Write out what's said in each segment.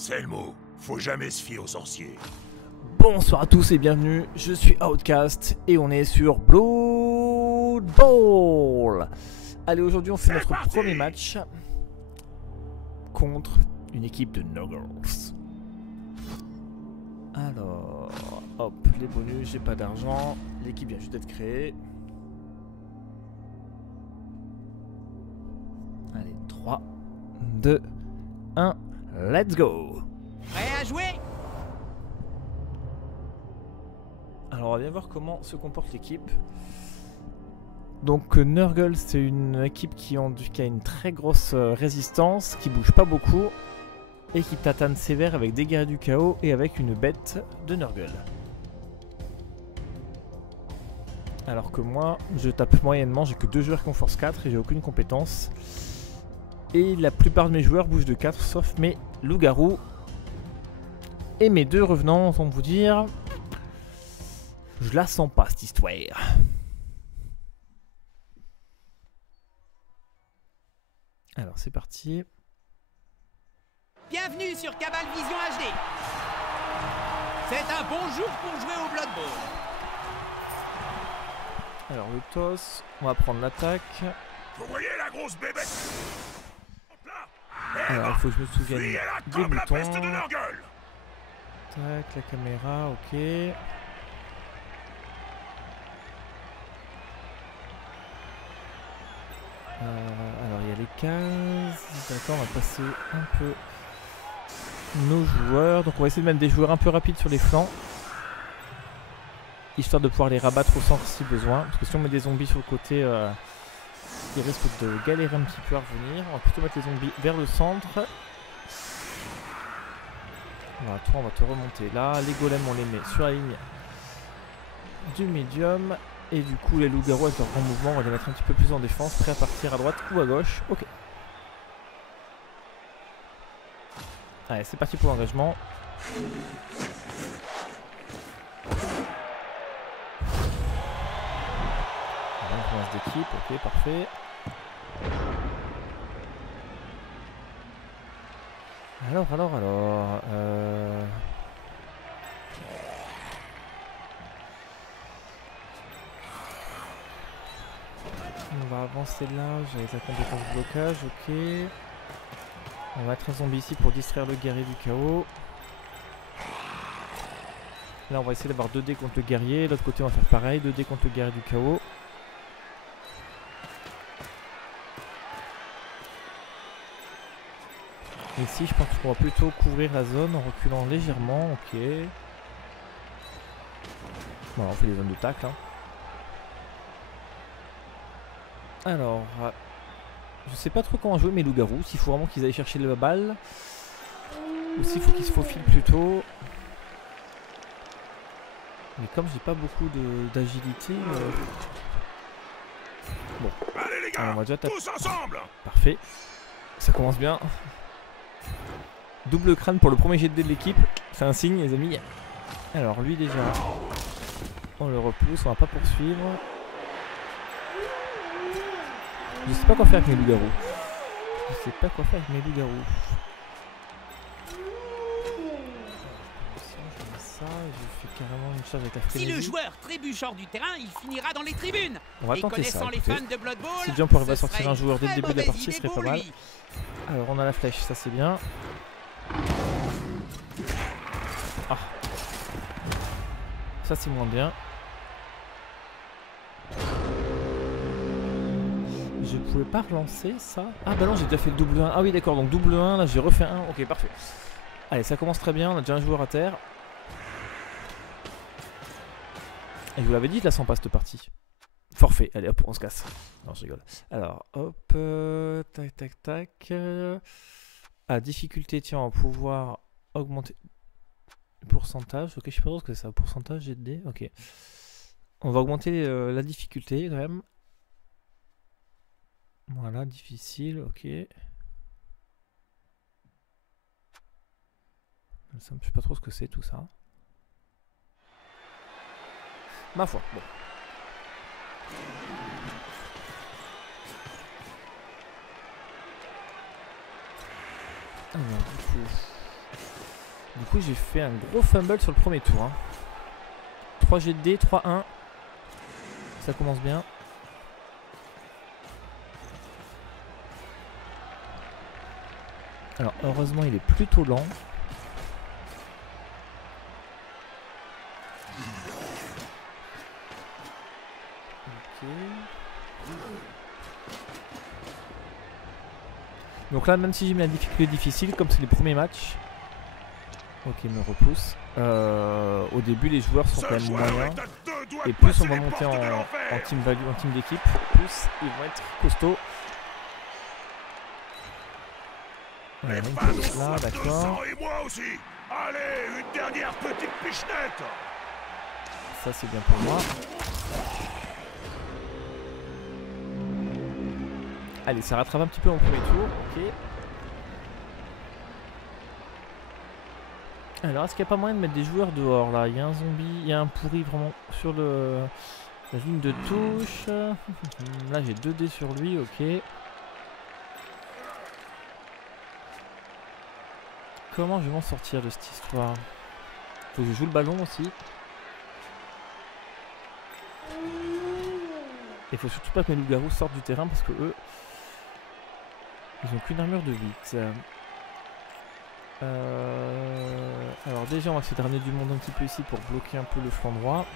C'est le mot. Faut jamais se fier aux sorciers. Bonsoir à tous et bienvenue, je suis Outcast et on est sur Blood Bowl. Allez, aujourd'hui on fait notre premier match contre une équipe de Noggles. Alors, hop, les bonus, j'ai pas d'argent, l'équipe vient juste d'être créée. Allez, 3, 2, 1, let's go. Prêt à jouer? Alors on va bien voir comment se comporte l'équipe. Donc Nurgle, c'est une équipe qui a une très grosse résistance, qui bouge pas beaucoup et qui tatane sévère avec des guerriers du chaos et avec une bête de Nurgle. Alors que moi, je tape moyennement, j'ai que 2 joueurs qui ont force 4 et j'ai aucune compétence. Et la plupart de mes joueurs bougent de 4 sauf mes loups-garous. Et mes 2 revenants, autant vous dire, je la sens pas cette histoire. Alors c'est parti. Bienvenue sur Cabal Vision HD. C'est un bon jour pour jouer au Blood Bowl. Alors le toss, on va prendre l'attaque. Vous voyez la grosse bébête? Alors il faut que je me souvienne Fuyez-la des comme la peste de boutons. Nurgle. Tac, la caméra, ok. Alors il y a les cases. D'accord, on va passer un peu nos joueurs. Donc on va essayer de mettre des joueurs un peu rapides sur les flancs, histoire de pouvoir les rabattre au centre si besoin. Parce que si on met des zombies sur le côté, ils risquent de galérer un petit peu à revenir. On va plutôt mettre les zombies vers le centre. Voilà, toi on va te remonter là. Les golems on les met sur la ligne du médium. Et du coup les loups-garous avec leur grand mouvement on va les mettre un petit peu plus en défense, prêts à partir à droite ou à gauche. Ok. Allez, c'est parti pour l'engagement. On commence d'équipe, ok, parfait. Alors, on va avancer là, j'ai la compétence blocage, ok. On va mettre un zombie ici pour distraire le guerrier du chaos. Là on va essayer d'avoir 2 dés contre le guerrier, de l'autre côté on va faire pareil, 2 dés contre le guerrier du chaos. Ici je pense qu'on va plutôt couvrir la zone en reculant légèrement, ok. Bon, on fait des zones de tacle. Hein. Alors, je sais pas trop comment jouer mes loups-garous, s'il faut vraiment qu'ils aillent chercher la balle, ou s'il faut qu'ils se faufilent plutôt. Mais comme j'ai pas beaucoup d'agilité... Bon, Allez les alors, gars, on va déjà taper. tous ensemble. Parfait, ça commence bien. Double crâne pour le premier jet de dés de l'équipe, c'est un signe les amis. Alors lui déjà, on le repousse, on va pas poursuivre. Je sais pas quoi faire avec mes loups-garous. Je sais pas quoi faire avec mes loups-garous. Je mets ça, je fais carrément une charge avec la Si le frénésie. joueur trébuche hors du terrain, il finira dans les tribunes. On va Et tenter ça, connaissant les écoutez. fans de Blood Bowl, Si déjà on peut arriver à ce sortir serait un joueur dès le une début de la très partie, ce mauvaise serait idée pas pour mal. lui. Alors on a la flèche, ça c'est bien. Ah, ça c'est moins bien. Je pouvais pas relancer ça. Ah bah non, j'ai déjà fait le double 1. Ah oui d'accord, donc double 1, là j'ai refait un. Ok, parfait. Allez, ça commence très bien, on a déjà un joueur à terre. Et je vous l'avais dit, je la sens pas cette partie. Forfait, allez hop, on se casse. Non, je rigole. Alors, hop, tac tac tac. À difficulté, tiens, on va pouvoir augmenter le pourcentage. Ok, je sais pas trop ce que c'est ça, pourcentage GD. Ok. On va augmenter la difficulté quand même. Voilà, difficile, ok. Ça, je sais pas trop ce que c'est tout ça. Ma foi, bon. Alors, du coup, coup, j'ai fait un gros fumble sur le premier tour. Hein. 3 GD, 3-1. Ça commence bien. Alors, heureusement, il est plutôt lent. Ok. Donc là, même si j'ai mis la difficulté difficile, comme c'est les premiers matchs. Ok, il me repousse. Au début, les joueurs sont quand même moyens. Et plus on va monter en team value, en team d'équipe, plus ils vont être costauds. Ouais, une petite là, d'accord. Allez, une dernière petite pichenette. Ça c'est bien pour moi. Allez, ça rattrape un petit peu mon premier tour. Ok. Alors, est-ce qu'il n'y a pas moyen de mettre des joueurs dehors là? Il y a un zombie, il y a un pourri vraiment sur la ligne de touche. Là, j'ai 2 dés sur lui, ok. Comment je vais m'en sortir de cette histoire? Faut que je joue le ballon aussi. Il faut surtout pas que mes loups-garous sortent du terrain parce que eux, ils ont qu'une armure de 8. Alors déjà on va essayer de ramener du monde un petit peu ici pour bloquer un peu le flanc droit.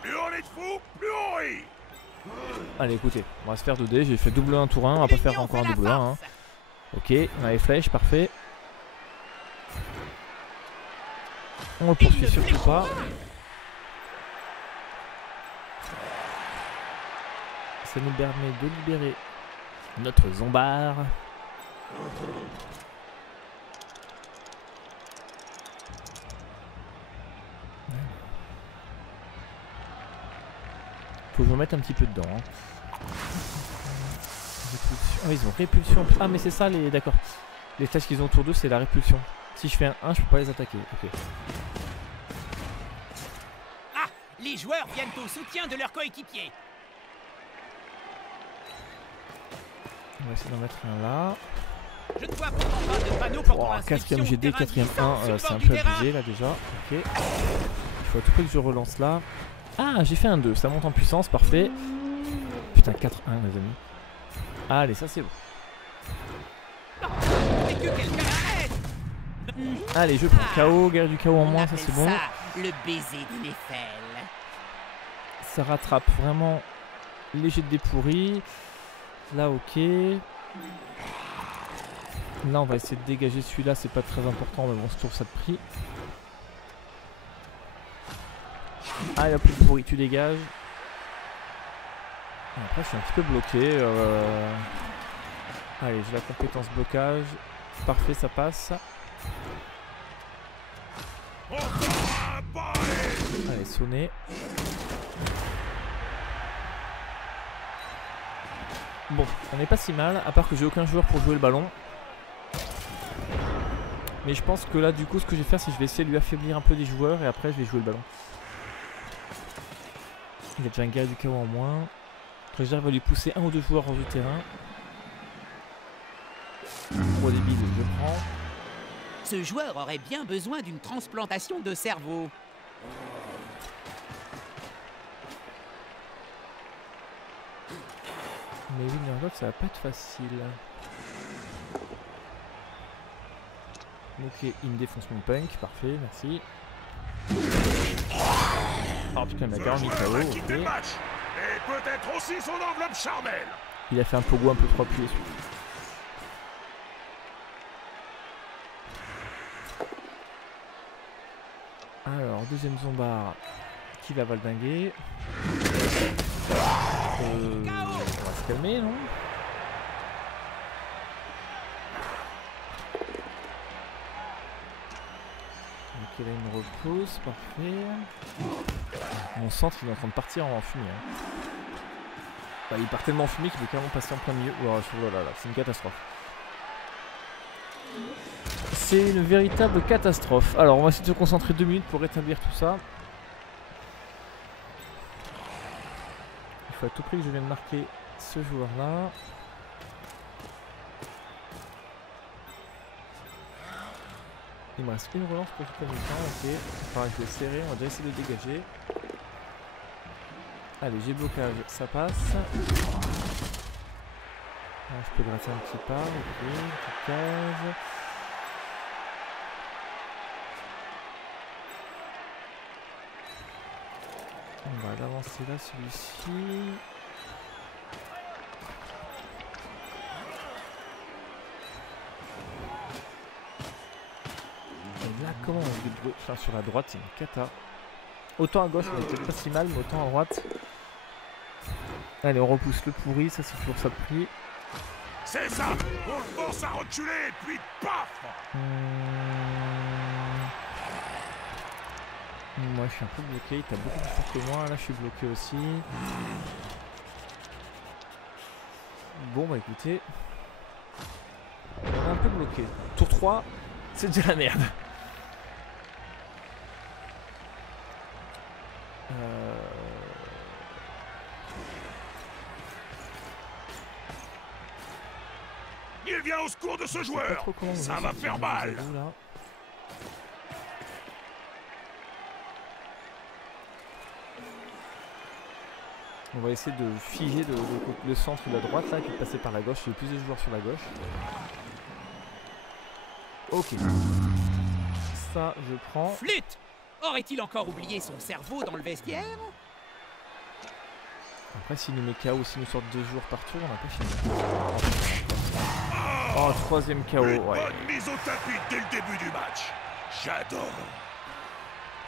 Plus on est de fous, plus on rit. Allez écoutez, on va se faire 2 dés, j'ai fait double 1 tour 1, on va pas faire encore un double 1 hein. Ok, on a les flèches, parfait. On le poursuit surtout pas. Ça nous permet de libérer notre zombard. Faut que je me mette un petit peu dedans. Hein. Ah, ils ont répulsion. Ah, mais c'est ça les. D'accord. Les flèches qu'ils ont autour d'eux, c'est la répulsion. Si je fais un 1, je peux pas les attaquer. Ok. Ah, les joueurs viennent au soutien de leurs coéquipiers. On va essayer d'en mettre un là. Je ne vois pourtant pas de panneau pour Oh, 4ème GD, 4ème 1, c'est un peu abusé là déjà. Ok. Il faut à tout prix que je relance là. Ah, j'ai fait un 2, ça monte en puissance, parfait. Putain, 4-1 les amis. Allez, ça c'est bon. Mais que quelqu'un arrête. Allez, je prends KO, guerre du KO en moins, ça c'est bon. Le baiser de Néphel. Ça rattrape vraiment les jets de dés pourris. Là, ok. Là, on va essayer de dégager celui-là, c'est pas très important, mais bon, ce tour ça te prie. Allez, hop, le pourri, tu dégages. Et après, je suis un petit peu bloqué. Allez, j'ai la compétence blocage. Parfait, ça passe. Allez, sonner. Bon, on n'est pas si mal, à part que j'ai aucun joueur pour jouer le ballon. Mais je pense que là, du coup, ce que je vais faire, c'est que je vais essayer de lui affaiblir un peu des joueurs et après, je vais jouer le ballon. Il y a déjà un gars du KO en moins. Après, j'arrive à lui pousser un ou deux joueurs hors du terrain. Gros débile, je prends. Ce joueur aurait bien besoin d'une transplantation de cerveau. Mais oui, mais ça va pas être facile. Ok, il me défonce mon punk, parfait, merci. Oh putain, il m'a carrément mis KO, ok. Et peut-être aussi son enveloppe charnelle. Il a fait un pogo un peu trop appuyé. Alors, deuxième zombard qui va valdinguer. On va se calmer, non? Ok, là il me repousse, parfait. Mon centre il est en train de partir en fumée. Hein. Bah, il part tellement en fumée qu'il est carrément passé en plein milieu. Oh là là, c'est une catastrophe. C'est une véritable catastrophe. Alors on va essayer de se concentrer 2 minutes pour rétablir tout ça. Il faut à tout prix que je vienne marquer ce joueur là. Il me reste une relance pour tout le temps, ok. Enfin, je vais serrer, on va déjà essayer de dégager. Allez, j'ai blocage, ça passe. Ah, je peux gratter un petit pas, ok, une petite case. On va l'avancer là, celui-ci. Et là, comment on débrouille? Enfin, sur la droite, c'est une cata. Autant à gauche, on est peut-être pas si mal, mais autant à droite. Allez, on repousse le pourri, ça c'est toujours ça de prix. C'est ça. On le force à reculer et puis paf. Moi je suis un peu bloqué, il tape beaucoup plus fort que moi, là je suis bloqué aussi. Bon bah écoutez, on est un peu bloqué. Tour 3, c'est déjà la merde. Il vient au secours de ce joueur. Ça va faire mal. On va essayer de figer le centre de la droite là, et puis de passer par la gauche. Il y a plus de joueurs sur la gauche. Ok. Ça, je prends. Flûte! Aurait-il encore oublié son cerveau dans le vestiaire? Après, s'il nous met KO, s'il nous sort 2 joueurs par tour, on n'a pas fini. Oh, 3ème KO, Une ouais. bonne mise au tapis dès le début du match. J'adore.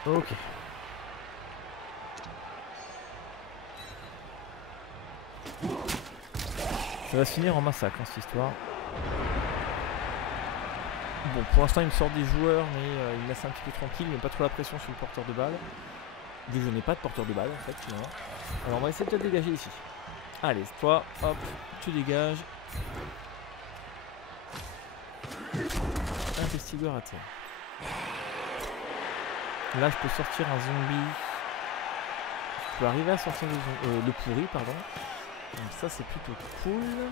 Ok. Ça va se finir en massacre, hein, cette histoire. Bon, pour l'instant, il me sort des joueurs, mais il me laisse un petit peu tranquille. Il met pas trop la pression sur le porteur de balle. Vu que je n'ai pas de porteur de balle, en fait, finalement. Alors, on va essayer de te dégager ici. Allez, toi, hop, tu dégages. Investigueur à terre. Là, je peux sortir un zombie. Je peux arriver à sortir le pourri, pardon. Donc ça, c'est plutôt cool.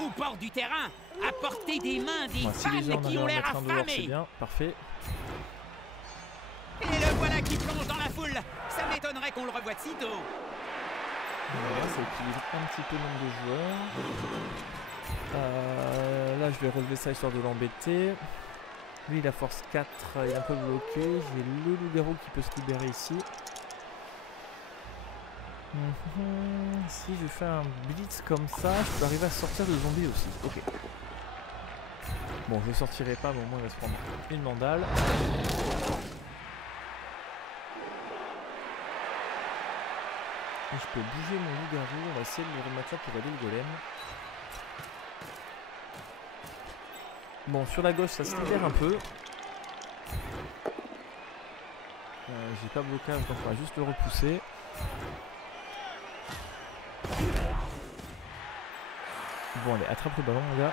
Au bord du terrain, à portée des mains des Si fans déjà on qui arrive ont à l'air mettre un dehors, c'est affamés. bien, parfait. Et le voilà qui plonge dans la foule. Ça m'étonnerait qu'on le revoie de sitôt. Voilà, ça utilise un petit peu le nombre de joueurs. Là, je vais relever ça histoire de l'embêter. Lui, il a force 4, il est un peu bloqué. J'ai le loup-garou qui peut se libérer ici. Si je fais un blitz comme ça, je peux arriver à sortir de zombies aussi. Ok. Bon, je ne sortirai pas, mais au moins il va se prendre une mandale. Et je peux bouger mon loup-garou. On va essayer de le remettre là pour aider le golem. Bon, sur la gauche, ça se libère un peu. J'ai pas blocage, donc on va juste le repousser. Bon, allez, attrape le ballon, mon gars.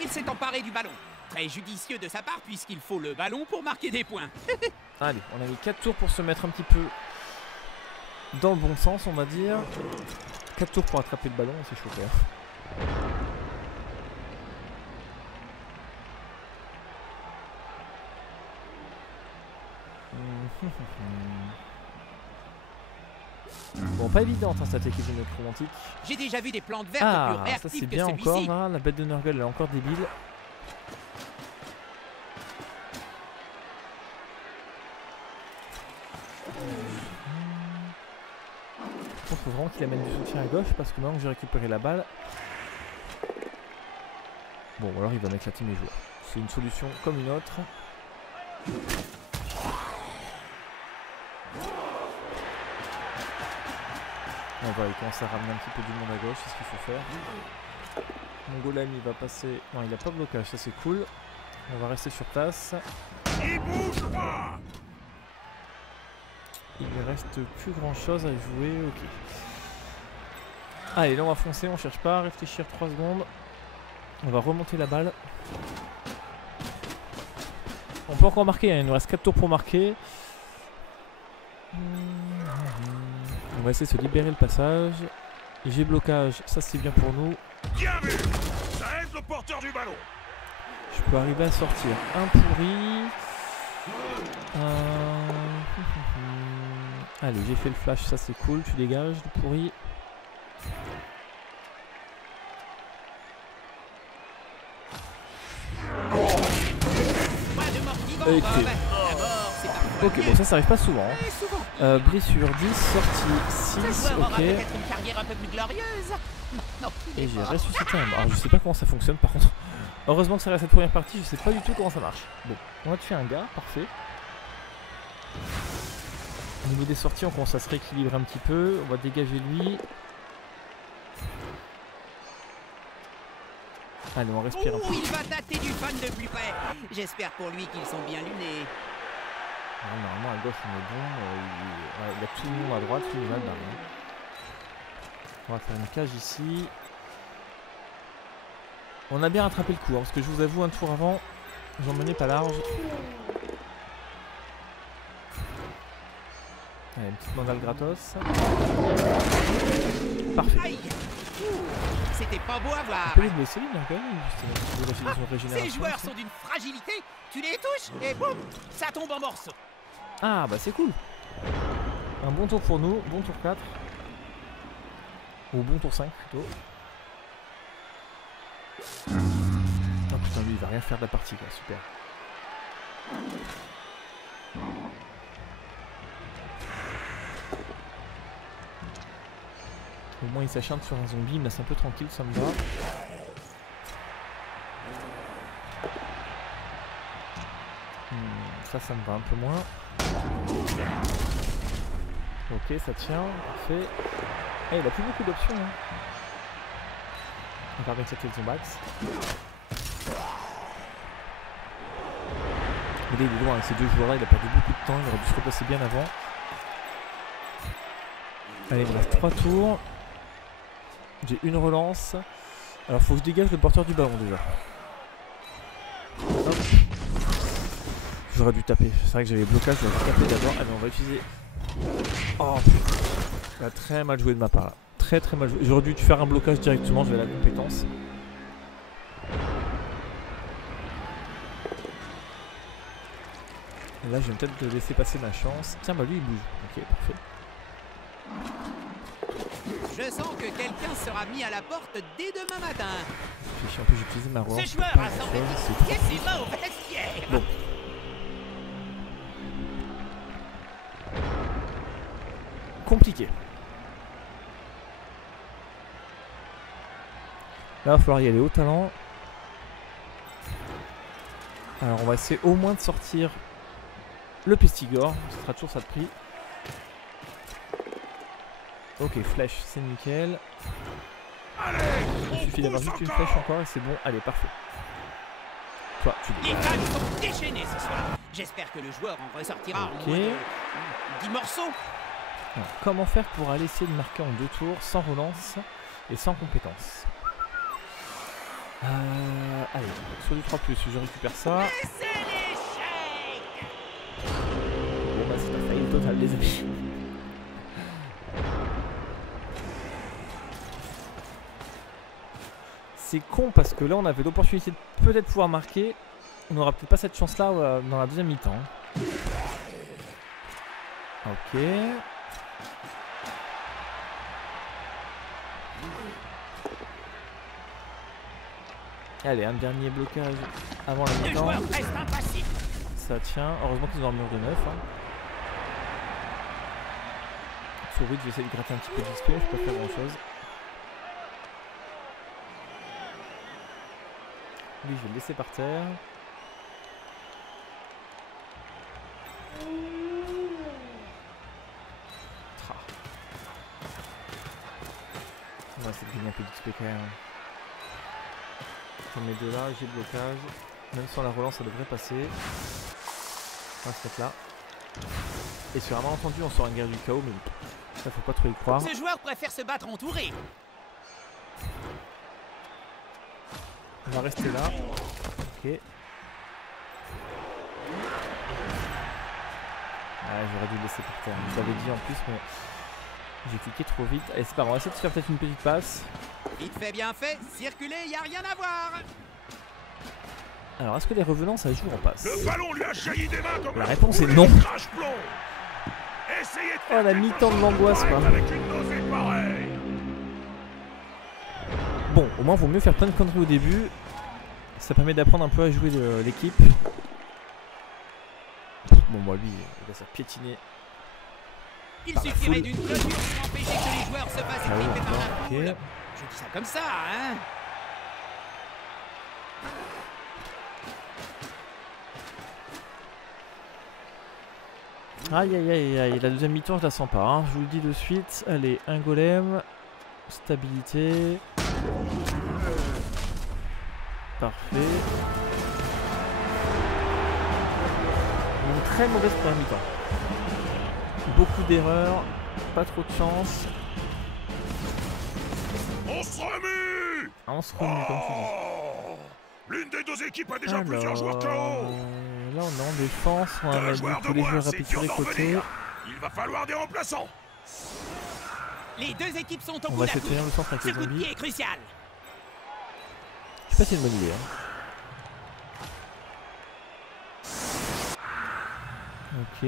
Il s'est emparé du ballon. Très judicieux de sa part puisqu'il faut le ballon pour marquer des points. Allez, on a mis 4 tours pour se mettre un petit peu dans le bon sens, on va dire. 4 tours pour attraper le ballon, c'est chaud quand même. Bon, pas évidente hein, cette équipe de nécromantique. J'ai déjà vu des plantes vertes Ah, plus ça réactives c'est que bien encore, celui-ci. hein, la bête de Nurgle elle est encore débile. Il faut vraiment qu'il amène du soutien à gauche parce que maintenant que j'ai récupéré la balle. Bon, alors il va m'éclater mes joueurs. C'est une solution comme une autre. On va commencer à ramener un petit peu du monde à gauche, c'est ce qu'il faut faire. Mon golem il va passer. Non, il n'a pas de blocage, ça c'est cool. On va rester sur place. Il bouge pas. Il ne reste plus grand chose à jouer, ok. Allez, là on va foncer, on cherche pas à réfléchir 3 secondes. On va remonter la balle. On peut encore marquer, hein, il nous reste 4 tours pour marquer. On va essayer de se libérer le passage. J'ai blocage, ça c'est bien pour nous. Bien vu. Ça aide le porteur du ballon. Je peux arriver à sortir un pourri. Allez, j'ai fait le flash, ça c'est cool. Tu dégages le pourri. Ok, bon ça arrive pas souvent. Blessure 10, sortie 6, ok. Et j'ai ressuscité un mort. Alors je sais pas comment ça fonctionne par contre. Heureusement que ça reste cette première partie, je sais pas du tout comment ça marche. Bon, on va tuer un gars, parfait. Au niveau des sorties, on commence à se rééquilibrer un petit peu. On va dégager lui. Allez, on respire un peu. Il va tâter du fun de plus près. J'espère pour lui qu'ils sont bien lunés. Normalement, à gauche, on est bon. Il y a tout le monde à droite, tout le monde à droite. On va faire une cage ici. On a bien rattrapé le coup, hein, parce que je vous avoue, un tour avant, j'en menais pas large. Allez, une petite mandale gratos. Parfait. C'était pas beau à voir. On peut les blesser, là, quand même, justement. Ces joueurs sont d'une fragilité. Tu les touches et boum, ça tombe en morceaux. Ah, bah c'est cool. Un bon tour pour nous, bon tour 4. Ou bon tour 5 plutôt. Oh putain, lui il va rien faire de la partie, quoi, super. Au moins il s'acharne sur un zombie, il me laisse un peu tranquille, ça me va. Ça me va un peu moins. Ok, ça tient, parfait. Eh, il a plus beaucoup d'options. Hein. On va réactiver le zombax. Mais là, il est loin avec ces deux joueurs-là, il a perdu beaucoup de temps, il aurait dû se repasser bien avant. Allez, il me reste 3 tours. J'ai une relance. Alors, faut que je dégage le porteur du ballon déjà. Hop. J'aurais dû taper. C'est vrai que j'avais le blocage, j'aurais dû taper d'abord. Allez, on va utiliser. Oh putain. Il a très mal joué de ma part là. Très mal joué. J'aurais dû faire un blocage directement, j'avais la compétence. Et là, je vais peut-être laisser passer ma chance. Tiens, bah lui il bouge. Ok, parfait. Je sens que quelqu'un sera mis à la porte dès demain matin. Je suis en plus j'utilise ma relance. Ce joueur a semblé piquer ses mains au vestiaire. Bon. Compliqué. Là, il va falloir y aller au talent. Alors, on va essayer au moins de sortir le pestigore. Ce sera toujours ça de prix. Ok, flèche, c'est nickel. Il suffit d'avoir juste une flèche encore et c'est bon. Allez, parfait. Toi, tu les fans sont déchaînés ce soir. J'espère que le joueur en ressortira en moins de 10 morceaux. Alors, comment faire pour aller essayer de marquer en 2 tours sans relance et sans compétence? Allez, sur du 3+, je récupère ça. Bon bah c'est un fail total les amis. C'est con parce que là on avait l'opportunité de peut-être pouvoir marquer. On n'aura peut-être pas cette chance là dans la deuxième mi-temps. Ok. Allez, un dernier blocage avant la mi-temps. Ça tient. Heureusement qu'ils ont un mur de 9. Hein. Sur vite, je vais essayer de gratter un petit peu d'XP, je peux pas faire grand chose. Lui, je vais le laisser par terre. On va essayer de gagner un peu d'XP quand même. Sur mes deux là, j'ai le blocage. Même sans la relance, ça devrait passer. On va se mettre là. Et sur un malentendu, on sort une guerre du chaos, mais ça faut pas trop y croire. Ce joueur préfère se battre entouré. On va rester là. Ok. Ah, j'aurais dû le laisser par terre. Je l'avais dit en plus, mais j'ai cliqué trop vite. Allez, c'est pas grave, on va essayer de se faire peut-être une petite passe. Vite fait, bien fait. Circuler, y a rien à voir. Alors, est-ce que les revenants, ça joue en passe? Le ballon lui a jailli des mains comme la réponse est non. Oh, la mi-temps de l'angoisse, quoi. Bon, au moins, vaut mieux faire plein de conneries au début. Ça permet d'apprendre un peu à jouer l'équipe. Bon, moi, lui, il va se faire piétiner. Il suffirait d'une clôture pour empêcher que les joueurs se fassent étriper par la foule. Okay. Je dis ça comme ça, hein. Aïe aïe aïe aïe, la deuxième mi-temps je la sens pas, hein. Je vous le dis de suite. Allez, un golem, stabilité. Parfait. Une très mauvaise première mi-temps. Beaucoup d'erreurs, pas trop de chance. On se remue. On se remue comme tu dis. L'une des deux équipes a déjà plusieurs joueurs KO. Là on est en défense, on a mis tous les joueurs rapides sur les côtés. Il va falloir des remplaçants. Les deux équipes sont au on bout va de la essayer de tenir le centre avec Ce les coup de zombies. pied est crucial. Je sais pas si c'est une bonne idée. Hein. Ok.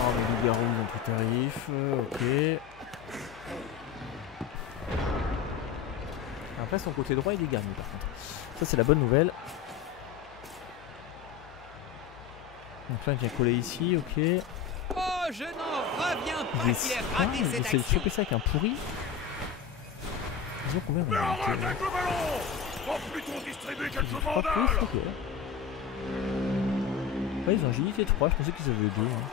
Oh mais les garous ils ont pris tarif. Ok. Après son côté droit il est garni par contre. Ça c'est la bonne nouvelle. Donc là il vient coller ici, ok. Oh, je n'en reviens pas qu'il ait raté cette il essaie action. de choper ça avec un pourri. Disons combien on Mais a arrête été... avec le ballon. On plutôt distribuer quelques Pas bandages. plus, ok. Ouais, ils ont agilité 3, je pensais qu'ils avaient 2. Hein.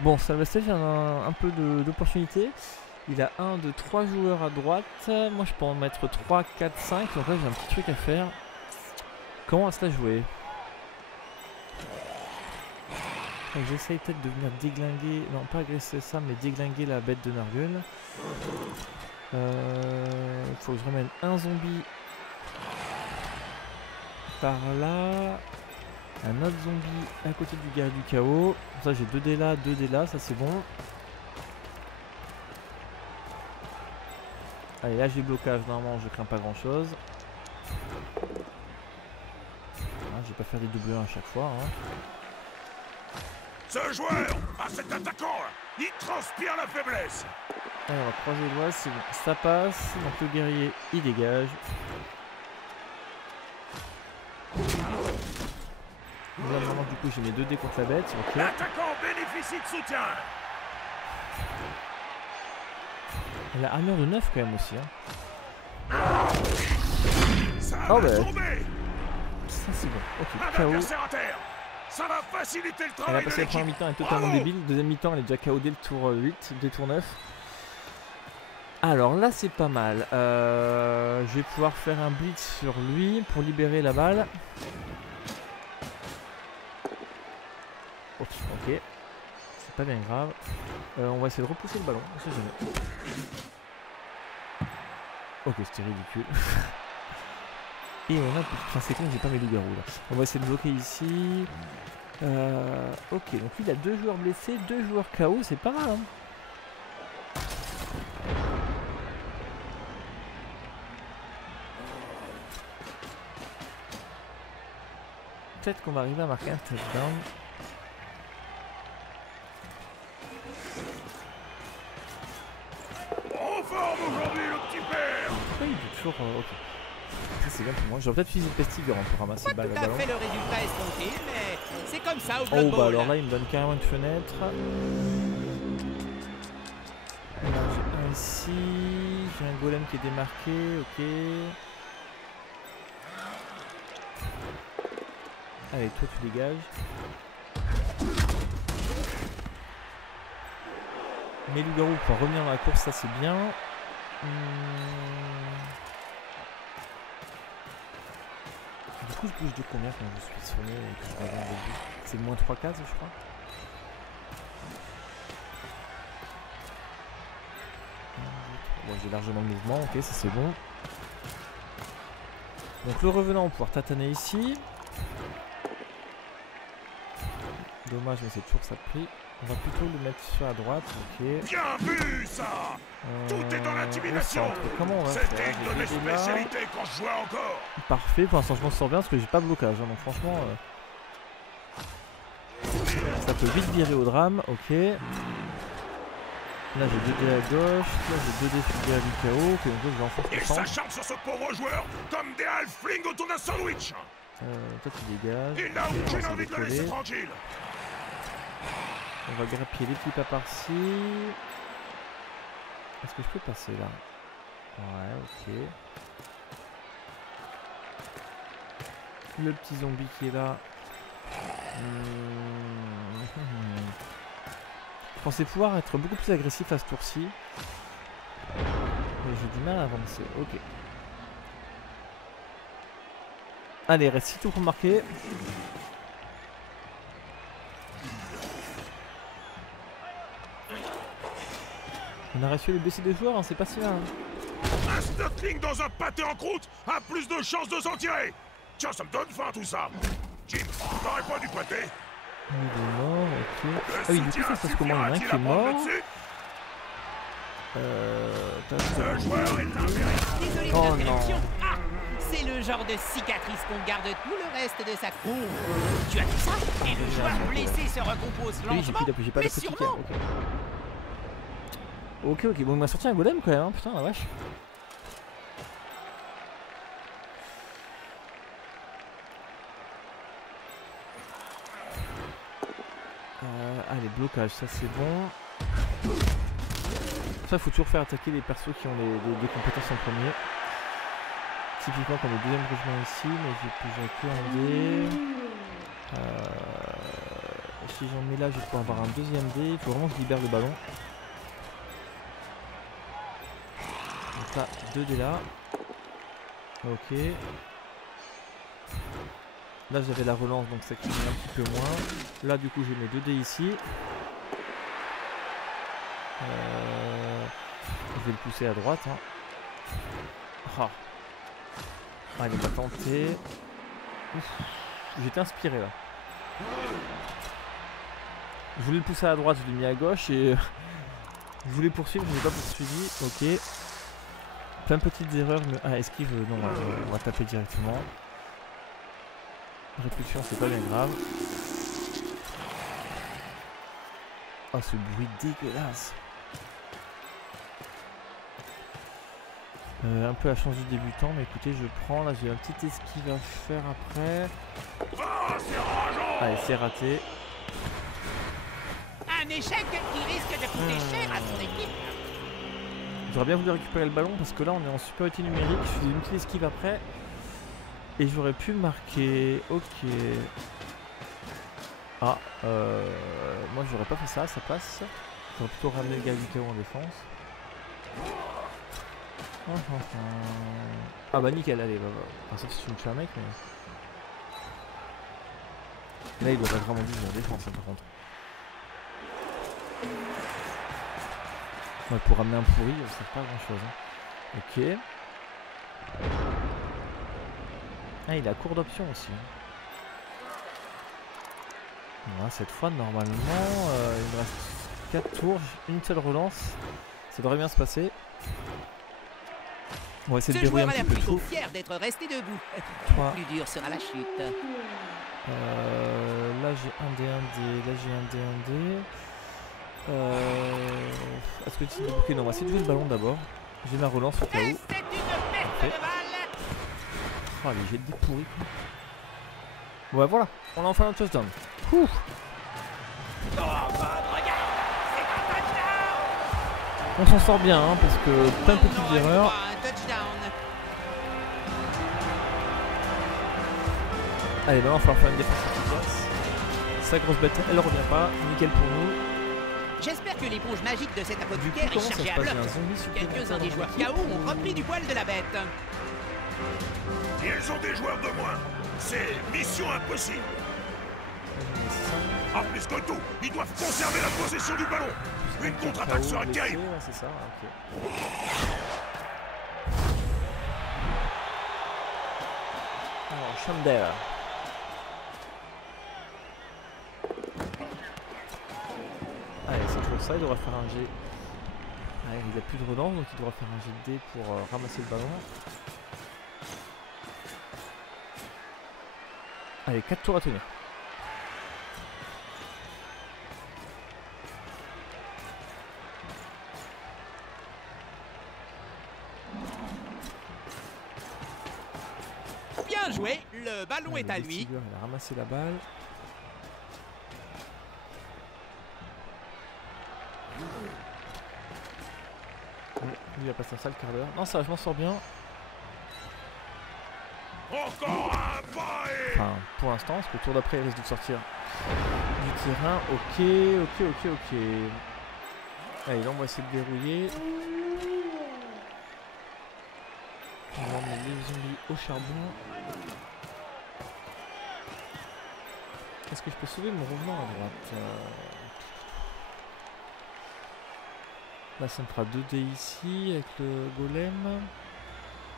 Bon, Salvastage a un peu d'opportunité. Il a 1, 2, 3 joueurs à droite. Moi, je peux en mettre 3, 4, 5. Donc là, j'ai un petit truc à faire. Comment est-ce que la jouer? J'essaye peut-être de venir déglinguer. Non, pas agresser ça, mais déglinguer la bête de Nargul. Faut que je ramène un zombie par là. Un autre zombie à côté du gars du chaos. Ça j'ai 2 dés là, 2 dés là, ça c'est bon. Allez là j'ai blocage, normalement je crains pas grand chose. Je vais pas faire des double 1 à chaque fois. Hein. Ce joueur, à cet attaquant, il transpire la faiblesse. Allez, on va croiser les doigts, c'est bon, ça passe. Donc le guerrier il dégage. Là maintenant du coup j'ai mes 2 dés contre la bête. Ok. L'attaquant bénéficie de soutien. Elle a armure de 9 quand même aussi. Hein. Ça Oh va bah. tomber. Ça c'est bon. Ok, Un KO. adversaire à terre. Ça va faciliter le Elle a travail de passé la première l'équipe. mi-temps, elle est totalement Bravo. débile. Deuxième mi-temps, elle est déjà KO dès le tour 8, dès tour 9. Alors là, c'est pas mal. Je vais pouvoir faire un blitz sur lui pour libérer la balle. Ok, c'est pas bien grave. On va essayer de repousser le ballon, on sait jamais. Ok, c'était ridicule. Et on a... Enfin, c'est con, j'ai pas mes loups-garous là. On va essayer de bloquer ici. Ok, donc lui il a 2 joueurs blessés, 2 joueurs KO, c'est pas mal. Hein. Peut-être qu'on va arriver à marquer un touchdown. En forme aujourd'hui, le petit père. Pourquoi il est toujours... ok. Ça c'est bien pour moi. J'aurais peut-être utilisé le pestigre pour ramasser le Pas tout à ballon. fait le résultat escompté, mais c'est comme ça au Oh Blood bah Bowl. alors là il me donne carrément une fenêtre. Là j'ai un ici, j'ai un golem qui est démarqué, ok. Allez toi tu dégages. Mes loups-garous pour revenir dans la course, ça c'est bien. Du coup je bouge de combien quand je suis sonné et que je reviens au début? C'est moins 3 cases je crois. Bon, j'ai largement le mouvement, ok, ça c'est bon. Donc le revenant, on va pouvoir tataner ici. Dommage, mais c'est toujours ça de prix. On va plutôt le mettre sur la droite, ok. Bien vu, ça. Tout est dans l'intimidation. Comment on va faire? C'était une de mes spécialités quand je jouais encore. Parfait, pour l'instant je m'en sors bien parce que j'ai pas de blocage, hein, donc franchement... ça peut vite virer au drame, ok. Là j'ai 2 dés à gauche, là j'ai 2 dés à l'IKO, ok, donc je vais enfoncer le Il centre. s'acharne sur ce pauvre joueur comme des halflings autour d'un sandwich. Toi tu dégages. Il n'a Ok, aucune on envie de va le laisser décoller. tranquille. On va grappiller les petits pas par-ci. Est-ce que je peux passer là? Ouais, ok. Le petit zombie qui est là. Je pensais pouvoir être beaucoup plus agressif à ce tour-ci. Mais j'ai du mal à avancer. Ok. Allez, reste 6 tours pour marquer. On a réussi les blessés des joueurs, hein, c'est pas si mal. Un Sturtling dans un pâté en croûte a plus de chances de s'en tirer. Tiens, ça me donne faim tout ça. Jim, t'aurais pas du pâté? Il est mort, ok. Ah oui, du coup ça se passe comment? Il y en a un qui est mort. Ce joueur est impérial. Désolé de Oh l'interruption. non. Ah, c'est le genre de cicatrice qu'on garde tout le reste de sa cour. Tu as vu ça? Et le joueur blessé se recompose Oui, j'ai lentement, plus pas mais de petit sûrement. Ok, bon, il m'a sorti un golem quand même, hein, putain la vache. Allez, blocage, ça c'est bon. Ça, faut toujours faire attaquer les persos qui ont des compétences en premier. Typiquement comme le deuxième régiment ici, mais j'ai que un dé. Si j'en mets là, je vais pouvoir avoir un deuxième dé. Il faut vraiment que je libère le ballon. Donc là, 2 dés là. Ok. Là j'avais la relance, donc ça cumule un petit peu moins. Là du coup j'ai mes 2 dés ici. Je vais le pousser à droite. Hein. Ah. Allez, on va tenter. J'étais inspiré là. Je voulais le pousser à droite, je l'ai mis à gauche et je voulais poursuivre, je n'ai pas poursuivi. Ok. Plein de petites erreurs. Ah, esquive, non, on va taper directement. Répulsion, c'est pas bien grave. Oh, ce bruit dégueulasse. Un peu la chance du débutant, mais écoutez, je prends. Là, j'ai un petit esquive à faire après. Ah, c'est rageant. Allez, c'est raté. Un échec qui risque de coûter cher à son équipe. J'aurais bien voulu récupérer le ballon parce que là, on est en supériorité numérique. Je faisais une petite esquive après. Et j'aurais pu marquer. Ok. Ah, moi j'aurais pas fait ça, ça passe. J'aurais plutôt ramené le gars du KO en défense. Ah bah nickel, allez, bah. Enfin, sauf si tu me tues un mec, mais. Là il doit pas vraiment dire en défense, hein, par contre. Ouais, pour ramener un pourri, ça sert pas à grand chose. Hein. Ok. Ah, il a cours d'option aussi. Voilà, cette fois, normalement, il me reste 4 tours, une seule relance. Ça devrait bien se passer. On va essayer de Ce dérouiller joueur un a petit l'air peu plutôt tout. fier d'être resté debout. 3. Plus dur sera la chute. Là, j'ai un dé, là, j'ai un dé. Est-ce que tu dis ok, non, on va essayer de jouer le ballon d'abord. J'ai ma relance au cas Et où. c'est une perte de balle. Oh, les jets de dés pourris. Bon, bah voilà, on a enfin un touchdown. Ouh. Oh, regarde, c'est un touchdown. On s'en sort bien, hein, parce que plein de petites erreurs. Un touchdown. Allez, maintenant, il va falloir faire une défense efficace. Sa grosse bête, elle revient pas. Nickel pour nous. J'espère que l'éponge magique de cet Du coup, apothicaire est comment ça chargée se à passe? Il y a bloc. un zombie supplémentaire Quelques-uns des dans joueurs l'équipe. KO ont repris du poil de la bête. Ils ont des joueurs de moins. C'est mission impossible. Ah, plus que tout, ils doivent conserver la possession du ballon. Une contre-attaque serait terrible. Ouais, c'est ça, ok. Alors, Chandler. ça, il devra faire un jet. Ah, il a plus de relance, donc il devra faire un jet de dés pour ramasser le ballon. Allez, 4 tours à tenir. Bien joué, le ballon est à lui. Tiger, il a ramassé la balle. Lui, il a passé un sale quart d'heure. Non, ça va, je m'en sors bien. Encore un pas et... Enfin, pour l'instant, parce que le tour d'après, il risque de sortir du terrain. Ok. Allez, là, on va essayer de verrouiller. On va emmener les zombies au charbon. Est-ce que je peux sauver mon revenant à droite? Là, ça me fera 2 dés ici avec le golem.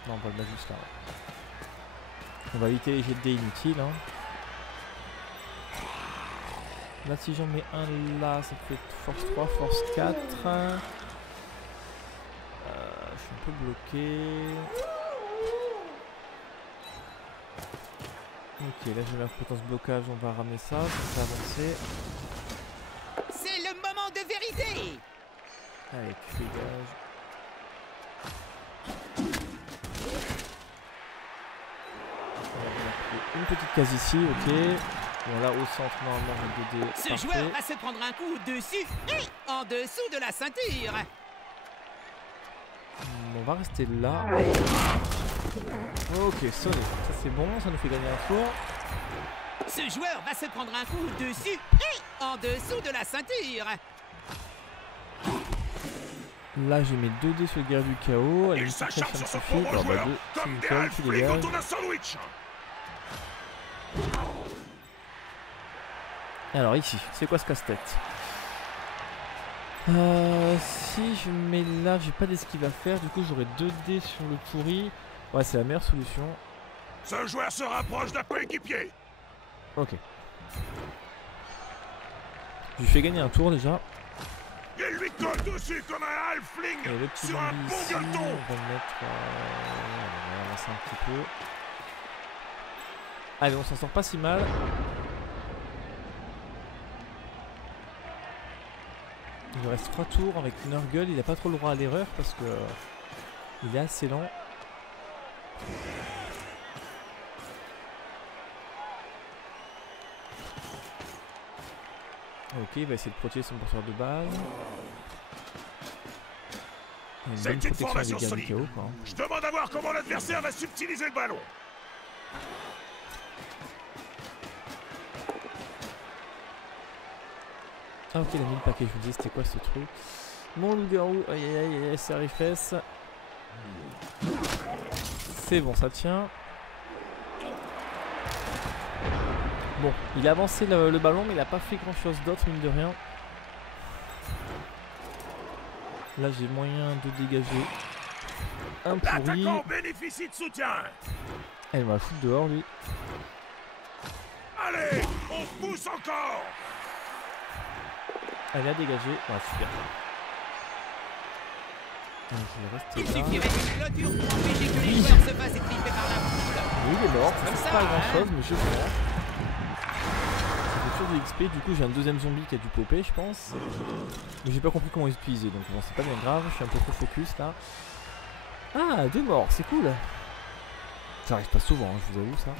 Non, on va le mettre juste là. On va éviter les jets de dés inutiles. Hein. Là, si j'en mets un là, ça fait force 3, force 4. Je suis un peu bloqué. Ok, là j'ai ma potence blocage, on va ramener ça, ça va avancer. C'est le moment de vérité. Allez, tu dégages. Une petite case ici, ok. Bon là au centre normalement on a 2 dés. Ce parfait. joueur va se prendre un coup dessus et en dessous de la ceinture. On va rester là. Ok, sonné. Ça c'est bon, ça nous fait gagner un tour. Ce joueur va se prendre un coup dessus et en dessous de la ceinture. Là j'ai mes 2 dés sur le guerre du chaos. Allez, Il s'acharne sur ce suffit. pauvre joueur, C'est comme des nickel, tu halflings dégages. quand on a sandwich. Alors ici, c'est quoi ce casse-tête? Si je mets là, j'ai pas d'esquive à faire, du coup j'aurai 2 dés sur le pourri. Ouais, c'est la meilleure solution. Ce joueur se rapproche d'un coéquipier. Ok. Je lui fais gagner un tour déjà. Il lui colle dessus comme un halfling Et le petit sur un zombie bon ici, gueuleton. on va le mettre... on va avancer un petit peu. Allez, on s'en sort pas si mal. Il nous reste 3 tours avec Nurgle, il a pas trop le droit à l'erreur parce que il est assez lent. Ok, il va essayer de protéger son porteur de base. Il a une bonne C'est une protection formation avec solide. Chaos, quoi. Je demande à voir comment l'adversaire va subtiliser le ballon. Ah ok, il a mis le paquet, je vous disais c'était quoi ce truc. Mon loup-garou, aïe aïe aïe aïe, serre les fesses. C'est bon, ça tient. Bon, il a avancé le ballon, mais il a pas fait grand chose d'autre, mine de rien. Là, j'ai moyen de dégager un pourri. L'attaquant bénéficie de soutien. Elle va foutre dehors, lui. Allez, on pousse encore. Elle a dégagé. Ouais, super. Donc, je vais rester Il là. suffirait d'une clôture pour empêcher que les joueurs se fassent étriper par la foule. Oui, il est mort. Ça Comme fait ça, pas grand hein. chose, mais je suis mort. Ça fait toujours du XP. Du coup, j'ai un deuxième zombie qui a dû popper, je pense. Mais j'ai pas compris comment l'utiliser. Donc, bon, c'est pas bien grave. Je suis un peu trop focus là. Ah, 2 morts. C'est cool. Ça arrive pas souvent, hein, je vous avoue ça.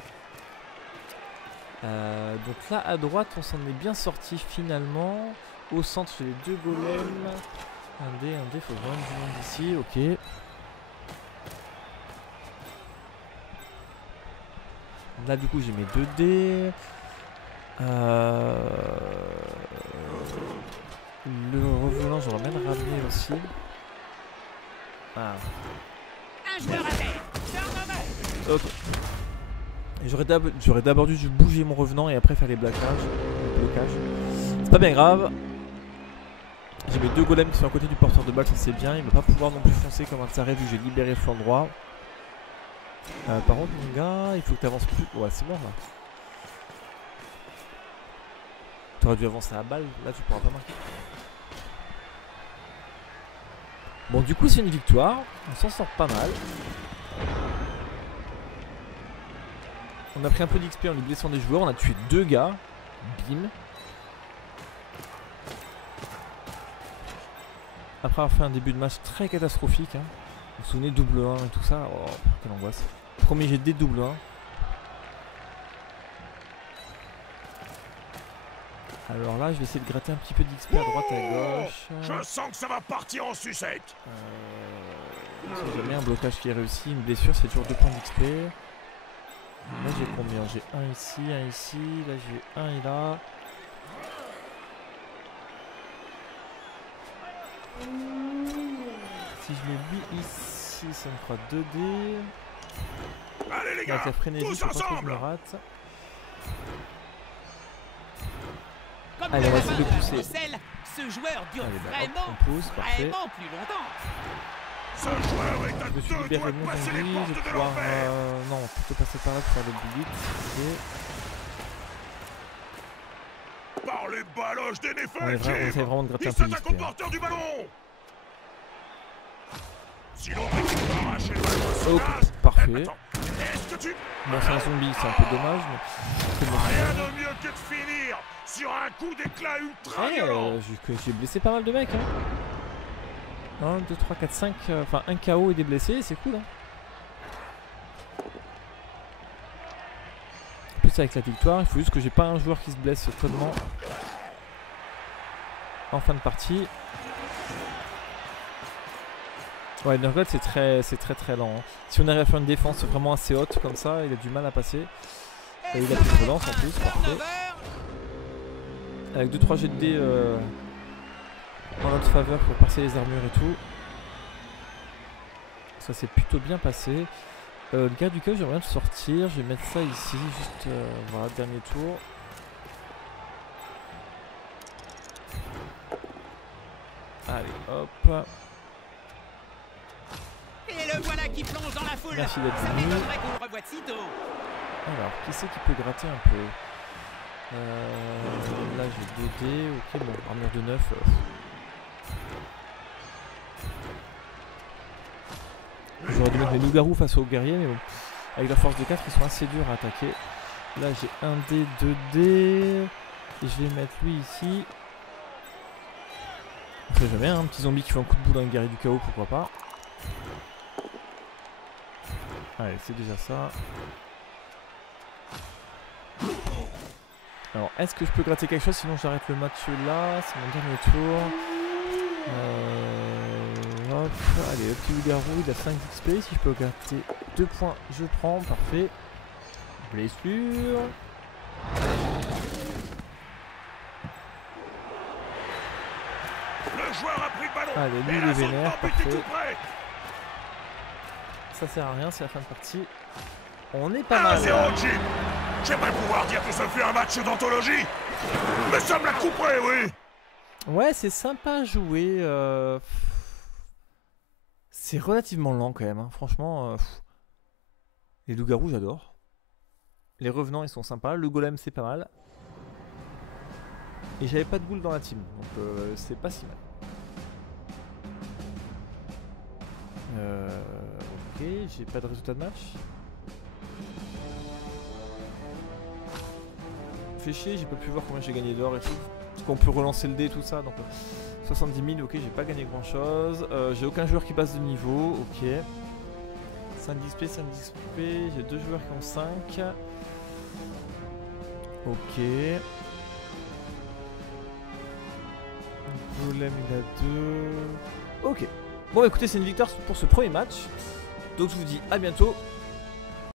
Donc là, à droite, on s'en est bien sorti finalement. Au centre, j'ai les 2 golems. Un dé, faut vraiment du monde ici. Ok. Là, du coup, j'ai mes 2 dés. Le revolant, j'aurais même ramené aussi. Ah. Un joueur à terre. Turnover. Ok. J'aurais d'abord dû bouger mon revenant et après faire les blocages. C'est pas bien grave. J'ai mes 2 golems qui sont à côté du porteur de balle, ça c'est bien. Il va pas pouvoir non plus foncer comme un taré vu que j'ai libéré le flanc droit. Par contre, mon gars, il faut que tu avances plus. Ouais, c'est mort là. T'aurais dû avancer à la balle, là tu pourras pas marquer. Bon, du coup, c'est une victoire. On s'en sort pas mal. On a pris un peu d'XP en lui blessant des joueurs. On a tué 2 gars. Bim. Après avoir fait un début de match très catastrophique. Hein. Vous vous souvenez, double 1 et tout ça. Oh, quelle angoisse. Premier jet de double 1. Alors là, je vais essayer de gratter un petit peu d'XP à droite à gauche. Je sens que ça va partir en sucette. Si jamais un blocage qui est réussi, une blessure, c'est toujours 2 points d'XP. Là, j'ai combien? J'ai un ici, un ici. Là, j'ai un et là. Si je mets lui ici, ça me fera 2D. Allez les gars, Avec la frénésie, tous faut pas que je ensemble. me rate. Comme Allez, on va le essayer de ravin pousser. Marcel, ce joueur dure Allez, bah, hop, vraiment, on pousse, parfait. vraiment plus longtemps. Ce joueur est à Je me suis deux libéré doigts de de mon passer les zombie, je portes vais de pouvoir... l'enfer. non, plutôt passer par là pour faire le bullet. Par les baloches des On Néphels, essaie Jim. vraiment de gratter Il un peu s'attaque d'XP. au porteur du ballon. Si l'autre équipe va arracher le ballon à son Ok, place, parfait. attends, est-ce que tu... Bon, c'est un zombie, c'est un peu dommage, mais c'est bon. Rien de mieux que de finir sur un coup d'éclat ultra violent. J'ai blessé pas mal de mecs. Hein. 1, 2, 3, 4, 5. Enfin, un KO et des blessés, c'est cool. Hein. En plus, avec la victoire, il faut juste que j'ai pas un joueur qui se blesse connement en fin de partie. Ouais, Nurgle c'est très lent. Hein. Si on arrive à faire une défense vraiment assez haute comme ça, il a du mal à passer. Et il a plus de relance en plus, parfait. Avec 2-3 jets de dés en notre faveur pour passer les armures et tout. Ça s'est plutôt bien passé. Le gars du chaos, j'aimerais bien le sortir. Je vais mettre ça ici, juste voilà, dernier tour. Allez, hop. Et le voilà qui plonge dans la foule. Merci d'être Ça venu. m'étonnerait qu'on le revoie de sitôt. Alors, qui c'est qui peut gratter un peu là j'ai 2D, ok bon, armure de 9. J'aurais dû mettre les loups-garous face aux guerriers, mais bon, avec la force de 4 ils sont assez durs à attaquer. Là j'ai 1D, 2D, et je vais mettre lui ici. On sait jamais, hein, un petit zombie qui fait un coup de boule dans un guerrier du chaos, pourquoi pas. Allez, c'est déjà ça. Alors, est-ce que je peux gratter quelque chose? Sinon, j'arrête le match là. C'est mon dernier tour. Hop. Allez, le petit loup-garou, il a 5 XP. Si je peux gratter 2 points, je prends. Parfait. Blessure. Le joueur a pris le ballon. Allez, lui, Et il est la zone vénère. d'embut est Parfait. tout près. Ça sert à rien, c'est la fin de partie. On est pas 1-0, mal. Jim. J'aimerais pouvoir dire que ce fut un match d'anthologie. Mais ça me l'a coupé, oui. Ouais, c'est sympa à jouer. C'est relativement lent quand même. Hein. Franchement, les loups-garous, j'adore. Les revenants, ils sont sympas. Le golem, c'est pas mal. Et j'avais pas de boule dans la team. Donc, c'est pas si mal. Ok, j'ai pas de résultat de match. Fait chier, j'ai pas pu voir combien j'ai gagné d'or et tout. Parce qu'on peut relancer le dé et tout ça. Donc 70 000, ok, j'ai pas gagné grand chose. J'ai aucun joueur qui passe de niveau, ok. 5 d'XP, 5 d'XP. J'ai 2 joueurs qui ont 5. Ok. Golem il a 2. Ok. Bon, écoutez, c'est une victoire pour ce premier match. Donc je vous dis à bientôt